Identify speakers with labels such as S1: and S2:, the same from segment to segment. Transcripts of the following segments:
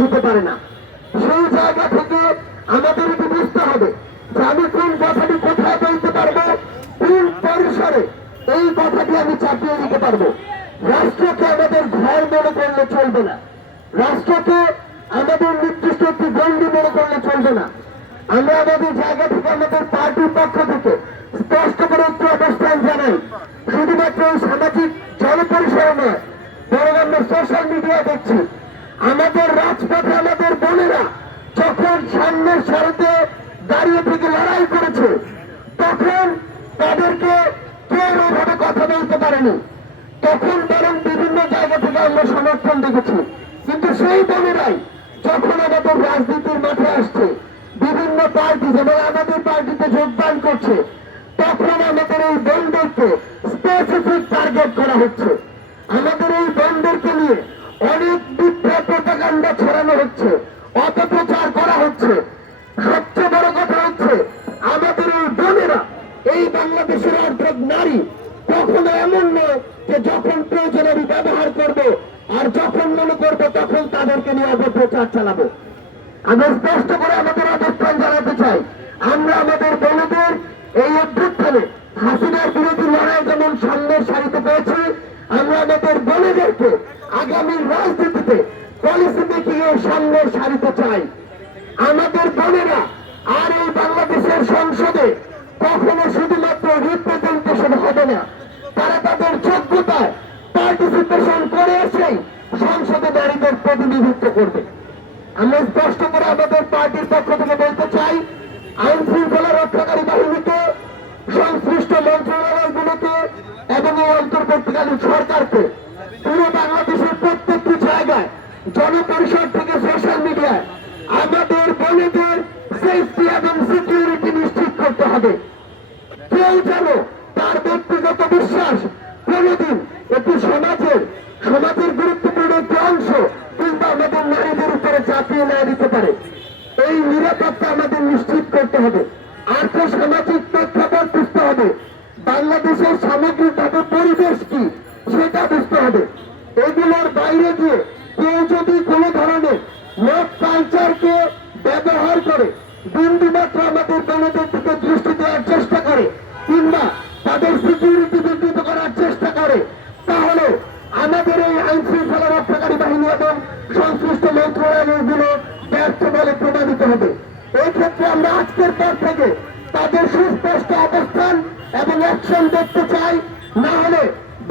S1: দিতে পারে না। সেই জায়গা থেকে আমাদের বুঝতে হবে যে আমি কোন কথাটি কোথায় বলতে পারব, কোন পরিসরে এই কথাটি আমি চাপিয়ে দিতে পারব। রাষ্ট্রকে আমাদের ঘর মনে করলে চলবে না। রাষ্ট্রকে আমাদের নির্দিষ্ট একটি গণ্ডি মনে করলে চলবে না। আমরা আমাদের জায়গা থেকে, আমাদের পার্টির পক্ষ থেকে স্পষ্ট করে একটি অবস্থান জানাই। শুধুমাত্র সামাজিক জনপরিসরে নয়, বরং আমরা সোশ্যাল মিডিয়া দেখছি। আমাদের রাজপথে আমাদের বোনেরা যখন সামনের সারিতে দাঁড়িয়ে থেকে লড়াই করেছে, তখন তাদেরকে কেউ ওইভাবে কথা বলতে পারেনি। তখন বরং বিভিন্ন জায়গা থেকে আমরা সমর্থন দেখেছি। কিন্তু সেই বোনেরাই যখন আমাদের রাজনীতির মাঠে আসছে, বিভিন্ন পার্টি যেমন আমাদের পার্টিতে যোগদান করছে, তখন আমাদের এই বোনদেরকে স্পেসিফিক টার্গেট করা হচ্ছে। আমাদের এই বোনদেরকে নিয়ে অনেক প্রপাগান্ডা ছড়ানো হচ্ছে, অপপ্রচার করা হচ্ছে। সবচেয়ে বড় কথা হচ্ছে, আমাদের এই বোনেরা, এই বাংলাদেশের অর্ধেক নারী কখনো এমন নয় যে যখন প্রয়োজন আমি ব্যবহার করব আর যখন মনে করব তখন তাদেরকে নিয়ে অপপ্রচার চালাবো। আমরা স্পষ্ট করে আমাদের অবস্থান জানাতে চাই, আমরা আমাদের বোনদের এই অভ্যুত্থানে হাসিনার বিরোধী লড়াই যেমন সামনের সারিতে পেয়েছি, আমরা আমাদের বোনেদেরকে আগামী রাজনীতিতে এর সামনের সারিতে চাই। আমাদের বোনেরা, আর এই বাংলাদেশের সংসদে কখনো শুধুমাত্র রিপ্রেজেন্টেশন হবে না, তারা তাদের যোগ্যতায় পার্টিসিপেশন করে এসেই সংসদে নারীদের প্রতিনিধিত্ব করবে। আমরা স্পষ্ট করে আমাদের পার্টির পক্ষ থেকে বলতে চাই, আইন শৃঙ্খলা রক্ষাকারী বাহিনীকে, সংশ্লিষ্ট মন্ত্রণালয়গুলোকে এবং এই অন্তর্বর্তীকালীন সরকারকে পুরো বাংলাদেশের প্রত্যেকটি জায়গায় জনপরিষদ থেকে সোশ্যাল মিডিয়ায় আমাদের বোনেদের সেফটি এবং সিকিউরিটি নিশ্চিত করতে হবে। কেউ যেন তার ব্যক্তিগত বিশ্বাস কোনদিন একটি সমাজের সমাজের গুরুত্বপূর্ণ একটি অংশ কিংবা আমাদের নারীদের উপরে চাপিয়ে না দিতে পারে। এই নিরাপত্তা আমাদের নিশ্চিত করতে হবে। আর্থ সামাজিক প্রেক্ষাপট বুঝতে হবে। বাংলাদেশের সামগ্রিকভাবে পরিবেশ কি, সেটা বুঝতে হবে। এগুলোর বাইরে গিয়ে কেউ যদি কোনো ধরনের লোক কালচারকে ব্যবহার করে বিন্দুমাত্র আমাদের বোনদের দিকে দৃষ্টি দেওয়ার চেষ্টা করে, কিংবা তাদের সিকিউরিটি বিকৃত করার চেষ্টা করে, তাহলে আমাদের এই আইন শৃঙ্খলা রক্ষাকারী বাহিনী এবং সংশ্লিষ্ট মন্ত্রণালয়গুলো ব্যর্থ বলে প্রমাণিত হবে। এই ক্ষেত্রে আমরা আজকের পর থেকে তাদের সুস্পষ্ট অবস্থান এবং অ্যাকশন দেখতে চাই, না হলে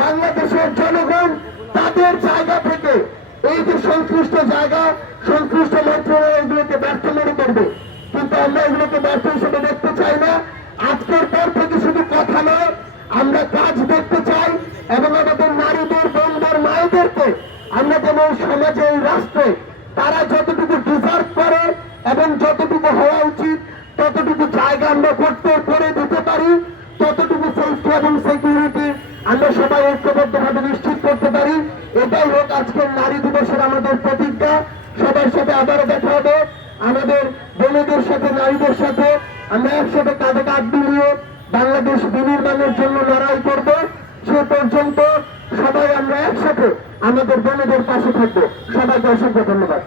S1: বাংলাদেশের জনগণ তাদের জায়গা থেকে এই যে সংশ্লিষ্ট জায়গা সংশ্লিষ্ট মন্ত্রণালয়গুলোকে ব্যর্থ মনে করবে আমরা এগুলোকে ব্যর্থ হিসেবে দেখতে চাই না। আজকের পর থেকে শুধু কথা নয়, আমরা কাজ দেখতে চাই এবং আমাদের নারীদের, বোনদের, মায়েদেরকে, আমরা যেন সমাজে, এই রাষ্ট্রে তারা যতটুকু ডিজার্ভ করে এবং যতটুকু হওয়া উচিত, ততটুকু জায়গা আমরা করতে, করে দিতে পারি, ততটুকু সেফটি এবং সিকিউরিটি আমরা সবাই ঐক্যবদ্ধভাবে নিশ্চিত করতে পারি। এটাই হোক আজকের নারী দিবসের আমাদের প্রতিজ্ঞা। সবার সাথে আবারও দেখা হবে। আমাদের দলিতের সাথে, নারীদের সাথে আমরা একসাথে কাঁধে কাঁধ মিলিয়ে বাংলাদেশ বিনির্মাণের জন্য লড়াই করব। সে পর্যন্ত সবাই আমরা একসাথে আমাদের বোনেদের পাশে থাকব। সবাইকে অসংখ্য ধন্যবাদ।